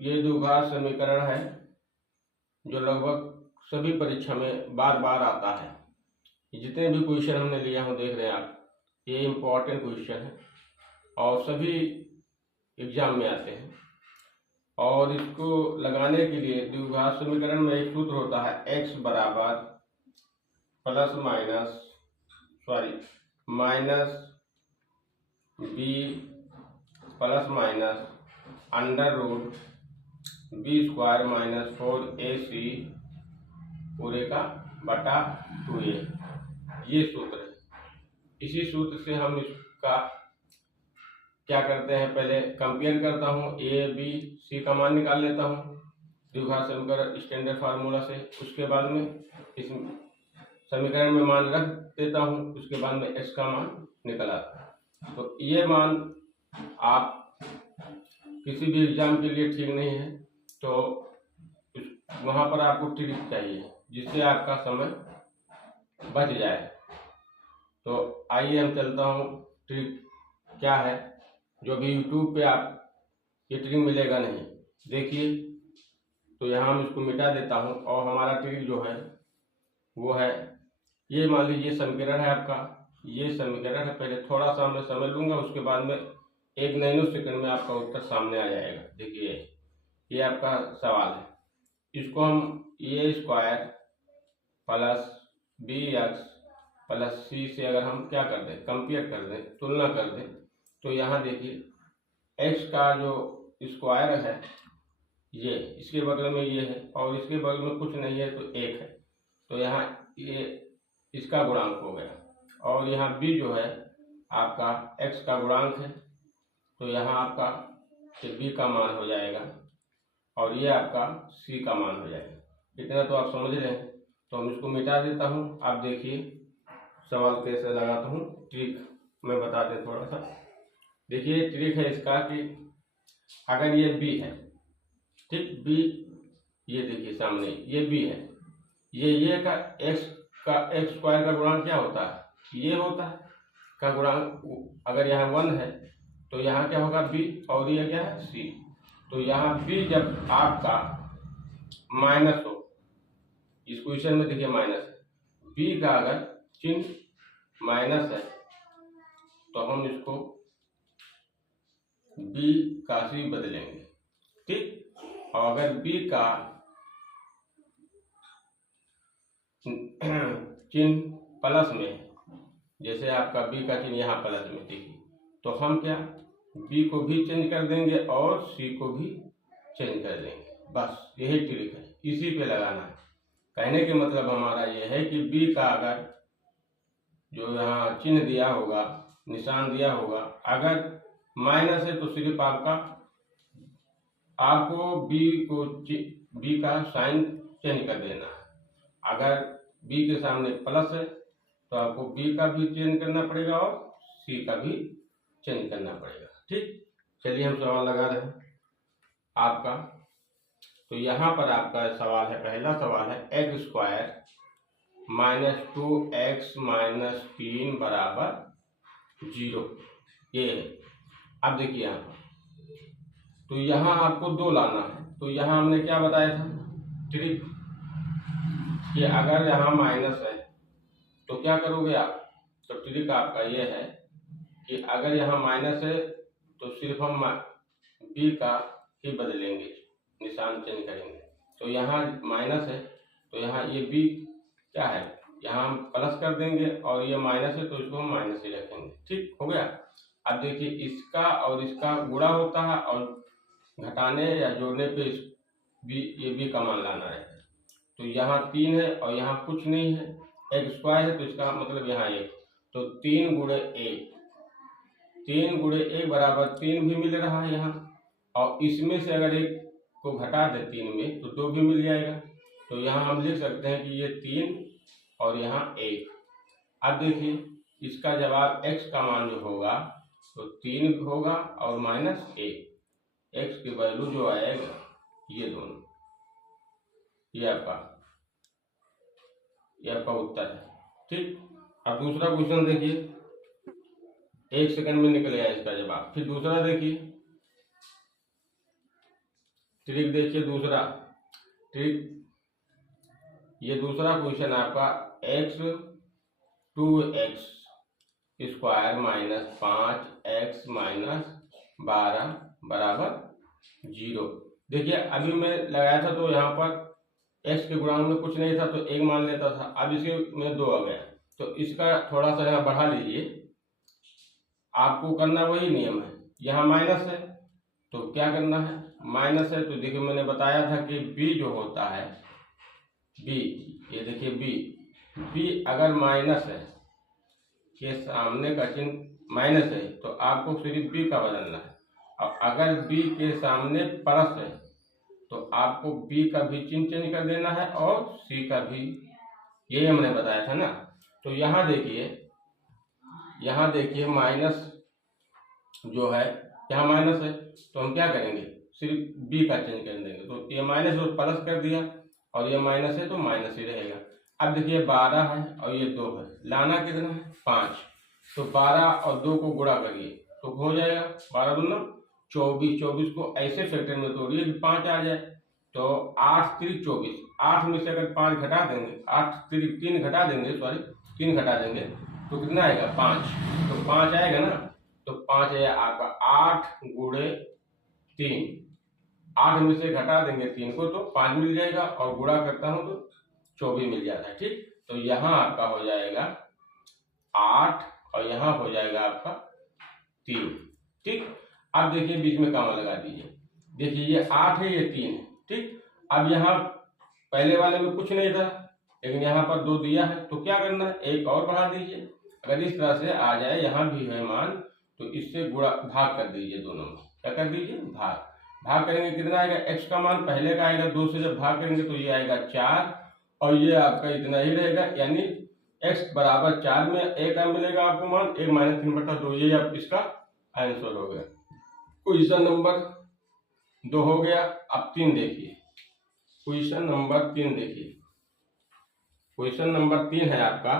ये द्विघात समीकरण है जो लगभग सभी परीक्षा में बार बार आता है। जितने भी क्वेश्चन हमने लिया हो देख रहे हैं आप, ये इम्पोर्टेंट क्वेश्चन है और सभी एग्जाम में आते हैं। और इसको लगाने के लिए द्विघात समीकरण में एक सूत्र होता है, x बराबर plus minus B plus minus under root B square minus 4ac पूरे का बटा 2a। ये सूत्र है। इसी सूत्र से हम इसका क्या करते हैं, पहले कंपेयर करता हूँ, a b c का मान निकाल लेता हूँ द्विघात समीकरण स्टैंडर्ड फार्मूला से। उसके बाद में इस समीकरण में मान रख देता हूँ, उसके बाद में x का मान निकल आता है। तो ये मान आप किसी भी एग्जाम के लिए ठीक नहीं है, तो वहाँ पर आपको ट्रिक चाहिए जिससे आपका समय बच जाए। तो आइए हम चलता हूँ, ट्रिक क्या है जो भी यूट्यूब पे आप ये ट्रिक मिलेगा नहीं। देखिए, तो यहाँ हम इसको मिटा देता हूँ और हमारा ट्रिक जो है वो है, ये मान लीजिए समीकरण है आपका, ये समीकरण है। पहले थोड़ा सा मैं समझ लूँगा, उसके बाद में 1 नैनो सेकंड में आपका उत्तर सामने आ जाएगा। देखिए, ये आपका सवाल है, इसको हम a square plus b x plus c से अगर हम क्या कर दें, कंपेयर कर दें, तुलना कर दें, तो यहाँ देखिए एक्स का जो स्क्वायर है ये, इसके बगल में ये है और इसके बगल में कुछ नहीं है तो 1 है, तो यहाँ ये इसका गुणांक हो गया। और यहाँ बी जो है आपका एक्स का गुणांक है, तो यहाँ आपका बी का मान हो जाएगा और ये आपका सी का मान हो जाएगा। इतना तो आप समझ रहे हैं। तो हम इसको मिटा देता हूँ। आप देखिए सवाल कैसे लगाता हूँ, ट्रिक मैं बता दें थोड़ा सा। देखिए ट्रिक है इसका कि अगर ये बी है, ठीक, बी, ये देखिए सामने ये बी है, ये का एक्स स्क्वायर का गुणांक क्या होता है, ये होता है का गुणांक। अगर यहाँ 1 है तो यहाँ क्या होगा बी, और ये क्या है सी। तो यहाँ बी जब आपका माइनस हो, इस क्वेश्चन में देखिए माइनस है, बी का अगर चिन्ह माइनस है तो हम इसको बी का सी बदलेंगे, ठीक। और अगर बी का चिन्ह प्लस में है, जैसे आपका बी का चिन्ह यहाँ प्लस में, देखिए, तो हम क्या बी को भी चेंज कर देंगे और सी को भी चेंज कर देंगे। बस यही ट्रिक है, इसी पे लगाना है। कहने के मतलब हमारा ये है कि बी का अगर जो यहाँ चिन्ह दिया होगा, निशान दिया होगा, अगर माइनस है तो सिर्फ आपको बी का साइन चेंज कर देना है। अगर बी के सामने प्लस है तो आपको बी का भी चेंज करना पड़ेगा और सी का भी चेंज करना पड़ेगा, ठीक। चलिए हम सवाल लगा रहे हैं आपका। तो यहाँ पर आपका सवाल है, पहला सवाल है x square minus 2x minus 3 बराबर 0, ये है। अब देखिए यहाँ पर, तो यहाँ आपको 2 लाना है। तो यहाँ हमने क्या बताया था ट्रिक, कि अगर यहाँ माइनस है तो क्या करोगे आप, तो ट्रिक आपका ये है कि अगर यहाँ माइनस है तो सिर्फ हम बी का ही बदलेंगे, निशान चेंज करेंगे। तो यहाँ माइनस है तो यहाँ ये बी क्या है, यहाँ हम प्लस कर देंगे, और ये माइनस है तो इसको हम माइनस ही रखेंगे, ठीक हो गया। अब देखिए इसका और इसका गुणा होता है और घटाने या जोड़ने पे ये बी का मान लाना है। तो यहाँ 3 है और यहाँ कुछ नहीं है, एक्स स्क्वायर है तो इसका मतलब यहाँ 1, तो 3 गुणे 1 बराबर 3 भी मिल रहा है यहाँ, और इसमें से अगर 1 को घटा दे 3 में तो 2 भी मिल जाएगा। तो यहाँ हम लिख सकते हैं कि ये 3 और यहाँ 1। अब देखिए इसका जवाब x का मान जो होगा तो 3 होगा और माइनस 1, x की वैल्यू जो आएगा ये दोनों, ये आपका उत्तर है, ठीक। अब दूसरा क्वेश्चन देखिए, 1 सेकंड में निकल आया इसका जवाब। फिर दूसरा देखिए, ट्रिक देखिए दूसरा ट्रिक, ये दूसरा क्वेश्चन आपका x 2x square minus 5x minus 12 बराबर 0। देखिए अभी मैं लगाया था तो यहाँ पर x के गुणांक में कुछ नहीं था तो 1 मान लेता था, अब इसके में 2 आ गया तो इसका थोड़ा सा यहाँ बढ़ा लीजिए। आपको करना वही नियम है, यहाँ माइनस है तो क्या करना है, माइनस है तो देखिए मैंने बताया था कि b जो होता है b, ये देखिए b अगर माइनस है के सामने का चिन्ह माइनस है तो आपको सिर्फ b का बदलना है, और अगर b के सामने प्लस है तो आपको b का भी चिन्ह चेंज कर देना है और c का भी, यही हमने बताया था ना। तो यहाँ देखिए माइनस जो है, यहाँ माइनस है तो हम क्या करेंगे, सिर्फ b का चेंज कर देंगे, तो ये माइनस और प्लस कर दिया और ये माइनस है तो माइनस ही रहेगा। अब देखिए 12 है और ये 2 है, लाना कितना है 5, तो 12 और 2 को गुणा करिए तो हो जाएगा 12 दूना 24, 24 को ऐसे फैक्टर में तोड़िए कि 5 आ जाए, तो 8 3 24, 8 में से अगर 5 घटा देंगे, 8 3 घटा देंगे, सॉरी 3 घटा देंगे तो कितना आएगा 5, तो 5 आएगा ना, तो 5 है आपका 8 गुणे 3, 8 में से घटा देंगे 3 को तो 5 मिल जाएगा और गुणा करता हूं तो 24 मिल जाता है। ठीक, तो यहाँ आपका हो जाएगा 8 और यहाँ हो जाएगा आपका 3। ठीक, अब देखिए बीच में कामा लगा दीजिए, देखिए ये 8 है ये 3 है। ठीक, अब यहाँ पहले वाले में कुछ नहीं था लेकिन यहाँ पर 2 दिया है तो क्या करना है, एक और बढ़ा दीजिए। अगर इस तरह से आ जाए यहाँ भी है मान तो इससे गुणा भाग कर दीजिए, दोनों में क्या कर दीजिए भाग करेंगे, कितना आएगा, x का मान पहले का आएगा 2 से जब भाग करेंगे तो ये आएगा 4 और ये आपका इतना ही रहेगा, यानी x बराबर 4 में एक मिलेगा आपको मान 1 माइनस 3/2, ये आप इसका आंसर हो गया। क्वेश्चन नंबर 2 हो गया। अब 3 देखिए, क्वेश्चन नंबर 3 देखिए, क्वेश्चन नंबर 3 है आपका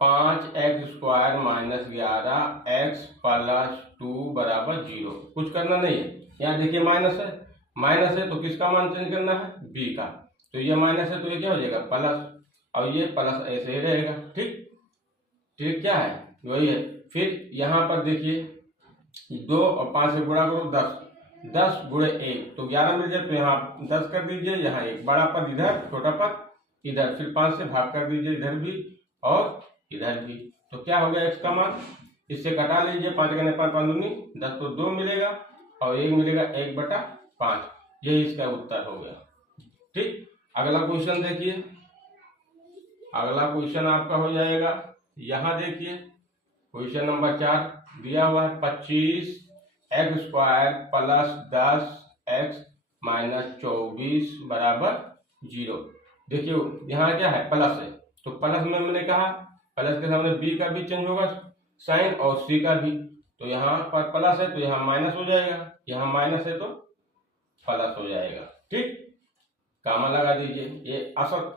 5x square minus 11x plus 2 बराबर 0। कुछ करना नहीं है, यहाँ देखिए माइनस है तो किसका मान चेंज करना है, b का, तो ये माइनस है तो ये क्या हो जाएगा प्लस, और ये प्लस ऐसे ही रहेगा। ठीक क्या है, वही है। फिर यहाँ पर देखिए 2 और 5 से गुणा करो 10 गुणे 1 तो 11 मिल जाए, तो यहाँ 10 कर दीजिए, यहाँ एक बड़ा पद इधर, छोटा पद इधर, फिर 5 से भाग कर दीजिए इधर भी और इधर भी, तो क्या हो गया x का मान, इससे कटा लीजिए, 5 गने 5 5 दूनी 10 तो 2 मिलेगा और 1 मिलेगा 1/5, यही इसका उत्तर हो गया। ठीक, अगला क्वेश्चन देखिए, अगला क्वेश्चन आपका हो जाएगा, यहाँ देखिए क्वेश्चन नंबर 4 दिया हुआ है 25x square plus 10x minus 24 बराबर 0। देखिए यहाँ क्या है, प्लस है तो प्लस में मैंने कहा प्लस के सामने b का भी चेंज होगा साइन और c का भी, तो यहाँ पर प्लस है तो यहाँ माइनस हो जाएगा, यहाँ माइनस है तो प्लस हो जाएगा। ठीक, कामा लगा दीजिए, ये असल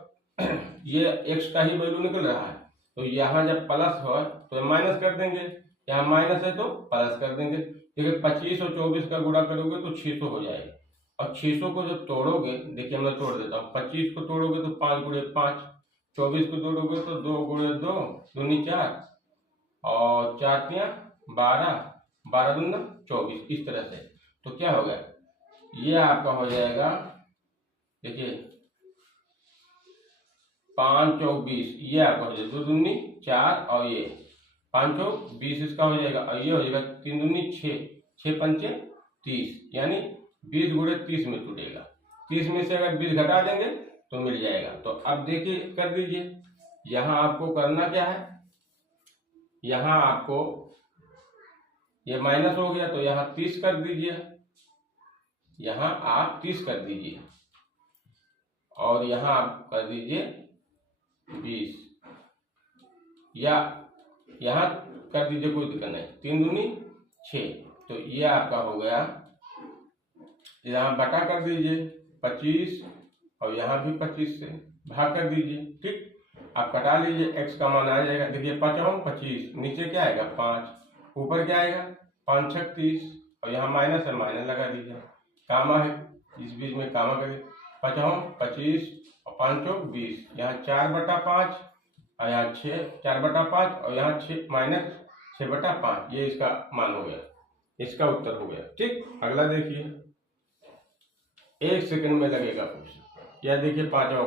ये x का ही वैल्यू निकल रहा है तो यहाँ जब प्लस हो तो माइनस कर देंगे, यहाँ माइनस है तो प्लस कर देंगे। देखिए 25 और 24 का गुणा करोगे तो 600 हो जाएगा, और 600 को जब तोड़ोगे, देखिए मैं तोड़ देता हूँ, 25 को तोड़ोगे तो 5 गुणे 5, 24 को तोड़ोगे तो 2 गुणे 2 दूनी 4 और 4 तिया 12, 12 दूना 24, इस तरह से। तो क्या होगा, ये आपका हो जाएगा, देखिए 5 चौक 20, ये आपका हो जाएगा 2 दूनी 4 और ये 5 चौक 20 इसका हो जाएगा, और ये हो जाएगा 3 दूनी 6, 6 पंचे 30, यानी 20 गुणे 30 में टूटेगा, 30 में से अगर 20 घटा देंगे तो मिल जाएगा। तो अब देखिए कर दीजिए, यहाँ आपको करना क्या है, यहाँ आपको ये माइनस हो गया तो यहाँ 30 कर दीजिए, यहाँ आप 30 कर दीजिए और यहाँ आप कर दीजिए 20, या यहाँ कर दीजिए, कोई दिक्कत नहीं, 3 दूनी 6, तो ये आपका हो गया, यहाँ बटा कर दीजिए 25 और यहाँ भी 25 से भाग कर दीजिए। ठीक, आप कटा लीजिए, x का मान आ जाएगा, देखिए 5 और 25, नीचे क्या आएगा 5, ऊपर क्या आएगा 5 6 30, और यहाँ माइनस है माइनस लगा दीजिए, कामा है इस बीच में कामा करें, 5 25 और 5 चौक 20, यहाँ 4/5 और यहाँ 6 4/5 और यहाँ 6 माइनस 6/5, ये इसका मान हो गया, इसका उत्तर हो गया। ठीक, अगला देखिए, 1 सेकंड में लगेगा क्वेश्चन। यह देखिए पांचवा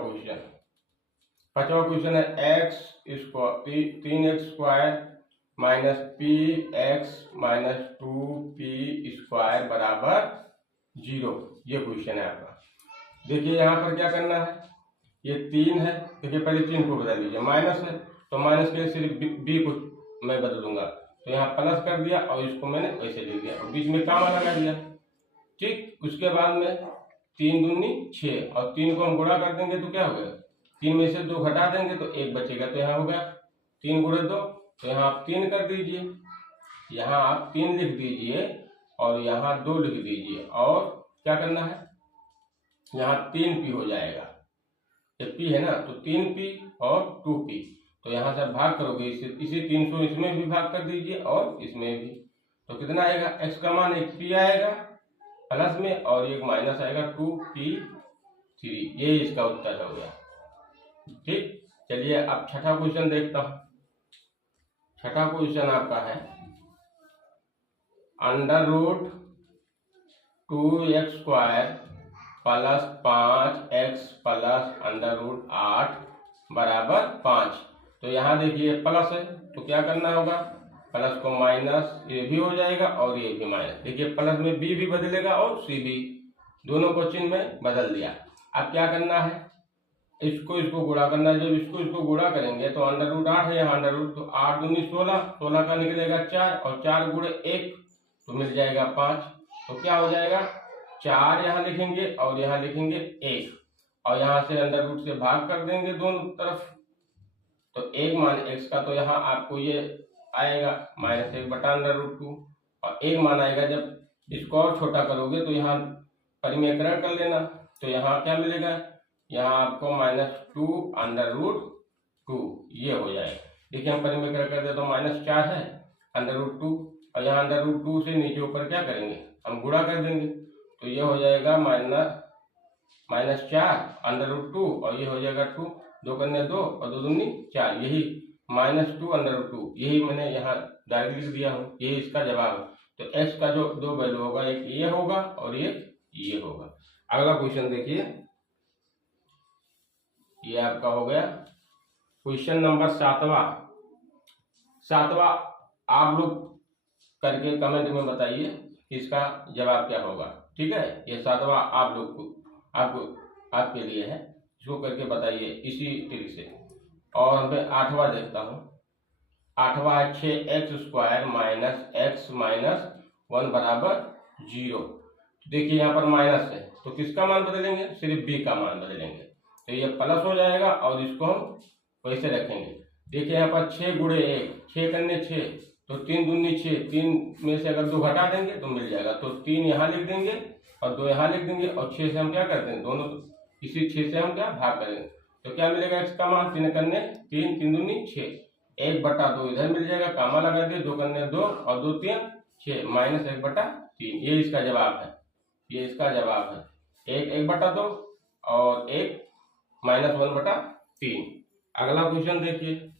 क्वेश्चन है x square 3x² minus px minus 2p² बराबर 0। ये क्वेश्चन है आपका। देखिए यहाँ पर क्या करना है, ये 3 है, देखिए पहले 3 को बदल लीजिए, माइनस है तो माइनस के सिर्फ b को मैं बदलूंगा, तो यहाँ प्लस कर दिया और इसको मैंने ऐसे लिख दिया और बीच में कामा लगा दिया। ठीक, उसके बाद में 3 दूनी 6 और 3 को हम गुणा कर देंगे तो क्या हो गया, 3 में से 2 घटा देंगे तो 1 बचेगा, तो यहाँ हो गया 3 × 2, तो यहाँ आप 3 कर दीजिए, यहाँ आप 3 लिख दीजिए और यहाँ 2 लिख दीजिए, और क्या करना है, यहाँ 3p हो जाएगा, ये p है ना, तो 3p और 2p, तो यहाँ से भाग करोगे इसी 300 इसमें भी भाग कर दीजिए और इसमें भी, तो कितना आएगा, x का मान 1p आएगा प्लस में और एक माइनस आएगा 2p3, ये इसका उत्तर हो गया। ठीक, चलिए अब छठा क्वेश्चन देखता हूं। छठा क्वेश्चन आपका है √2x² प्लस 5x प्लस √8 बराबर 5। तो यहाँ देखिए प्लस है तो क्या करना होगा, प्लस को माइनस, ये भी हो जाएगा और ये भी माइनस, देखिए प्लस में b भी बदलेगा और c भी, दोनों को चिन्ह में बदल दिया। अब क्या करना है, इसको गुणा करना है, जब इसको गुणा करेंगे तो √8 है यहाँ √, तो 8 दूनी 16, 16 का निकलेगा 4 और 4 × 1 तो मिल जाएगा 5, तो क्या हो जाएगा 4 यहाँ लिखेंगे और यहाँ लिखेंगे 1 और यहाँ से √, से भाग कर देंगे दोनों तरफ, तो 1 मान x का, तो यहाँ आपको ये आएगा -1/√2 और 1 मान आएगा, जब इसको और छोटा करोगे तो यहाँ परिमेयकरण कर लेना, तो यहाँ क्या मिलेगा, यहाँ आपको -2/√2 ये हो जाएगा। देखिए हम परिमेयकरण कर दे तो -4 है √2 और यहाँ √2 से नीचे ऊपर क्या करेंगे, हम गुणा कर देंगे, तो ये हो जाएगा -4/√2 और ये हो जाएगा 2, 2 करने 2 और 2 दूनी 4, यही -2/√2, यही मैंने यहाँ डायरेक्ट लिख दिया हूँ, ये इसका जवाब है। तो x का जो 2 वैल्यू होगा, एक ये होगा और एक ये होगा। अगला क्वेश्चन देखिए, ये आपका हो गया क्वेश्चन नंबर 7वां। आप लोग करके कमेंट में बताइए कि इसका जवाब क्या होगा। ठीक है, ये 7वां आप लोग को आपके लिए है, इसको करके बताइए इसी तरीके से। और मैं 8वां देखता हूँ। 8वां है 6x² माइनस x माइनस 1 बराबर 0। देखिए यहाँ पर माइनस है तो किसका मान बदलेंगे, सिर्फ b का मान बदलेंगे, तो ये प्लस हो जाएगा और इसको हम वैसे रखेंगे। देखिए यहाँ पर 6 × 1, 6 करने 6, तो 3 दूनी 6, 3 में से अगर 2 घटा देंगे तो मिल जाएगा, तो 3 यहाँ लिख देंगे और 2 यहाँ लिख देंगे और 6 से हम क्या करते हैं, दोनों इसी 6 से हम क्या भाग करेंगे, तो क्या मिलेगा x का मान, 3 करने 3, 3 दूनी 6, 1/2 इधर मिल जाएगा, कामा लगा दिए, 2 करने 2 और 2 3 6, -1/3, ये इसका जवाब है, ये इसका जवाब है, 1/2 और 1 -1/3। अगला क्वेश्चन देखिए,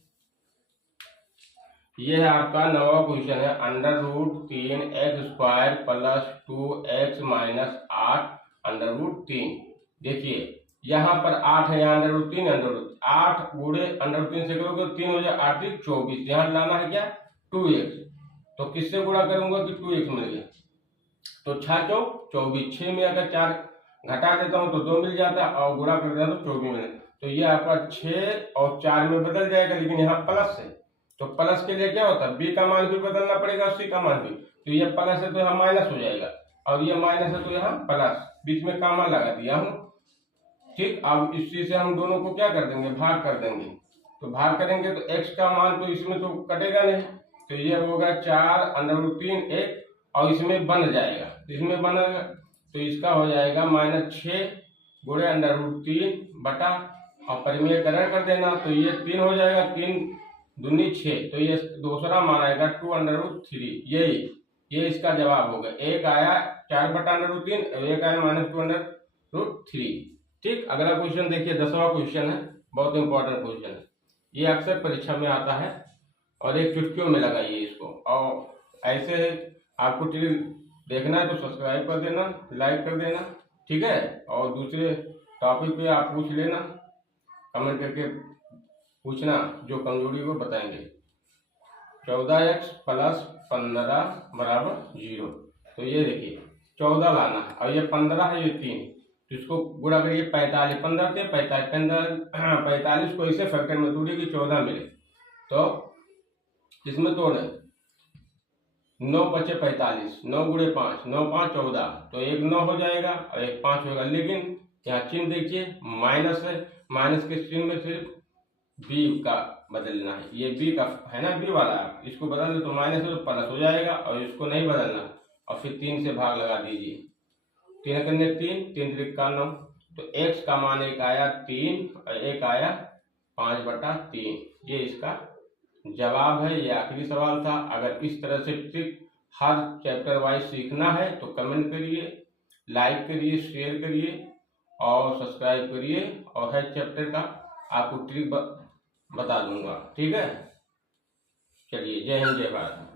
ये है आपका 9वां क्वेश्चन है √3x² प्लस 2x माइनस 8/3। देखिए यहाँ पर 8 है, यहाँ √3 8 गुणे √3 से करोगे 3 हो जाए 8 3 24, यहाँ लाना है क्या 2x, तो किससे गुणा करूंगा कि 2x मिल गया, तो 6 चौक 24, 6 में अगर 4 घटा देता हूँ तो 2 मिल जाता है और गुणा कर देता हूँ तो 24 मिले, तो ये आपका 6 और 4 में बदल जाएगा, लेकिन यहाँ प्लस है तो प्लस के लिए क्या होता है, b का मान भी बदलना पड़ेगा, c का मान भी, तो ये प्लस है तो यहाँ माइनस हो जाएगा और ये माइनस है तो यहाँ प्लस, बीच में कामा लगा दिया हूँ। ठीक, अब इसी से हम दोनों को क्या कर देंगे, भाग कर देंगे, तो भाग करेंगे तो x का मान तो इसमें तो कटेगा नहीं, तो ये होगा 4/3 1 और इसमें बन जाएगा, इसमें बनेगा तो इसका हो जाएगा -6 गुणे √3 बटा और परिमेयकरण कर देना, तो ये 3 हो जाएगा, 3 दूनी 6, तो ये दूसरा मान आएगा 2/3, ये इसका जवाब होगा। एक आया 4/√3 और एक आया -2/3, √3। ठीक, अगला क्वेश्चन देखिए, 10वां क्वेश्चन है, बहुत इंपॉर्टेंट क्वेश्चन है, ये अक्सर परीक्षा में आता है और एक चुटकियों में लगाइए इसको। और ऐसे आपको ट्रिक देखना है तो सब्सक्राइब कर देना, लाइक कर देना, ठीक है। और दूसरे टॉपिक पे आप पूछ लेना, कमेंट करके पूछना, जो कमजोरी को बताएंगे। 14x + 15 = 0। तो ये देखिए 14 लाना है और ये 15 है, ये 3, तो इसको गुणा करिए 45, 15 थे 45, 45 को इसे फैक्टर में तोड़िए कि 14 मिले। तो इसमें तोड़ 9 बचे 45, 9 गुणे 5, 9 5 14, तो एक 9 हो जाएगा और एक 5 होगा। लेकिन यहाँ चिन्ह देखिए माइनस है, माइनस के चिन्ह में सिर्फ बी का बदलना है, ये बी का है ना, बी वाला है, इसको बदल दो तो माइनस है तो प्लस हो जाएगा, और इसको नहीं बदलना और फिर 3 से भाग लगा दीजिए। 3 करने 3, 3 3 का 9, तो x का मान एक आया 3 और एक आया 5/3। ये इसका जवाब है। ये आखिरी सवाल था। अगर इस तरह से ट्रिक हर चैप्टर वाइज सीखना है तो कमेंट करिए, लाइक करिए, शेयर करिए और सब्सक्राइब करिए, और हर चैप्टर का आपको ट्रिक बता दूंगा, ठीक है। चलिए, जय हिंद, जय भारत।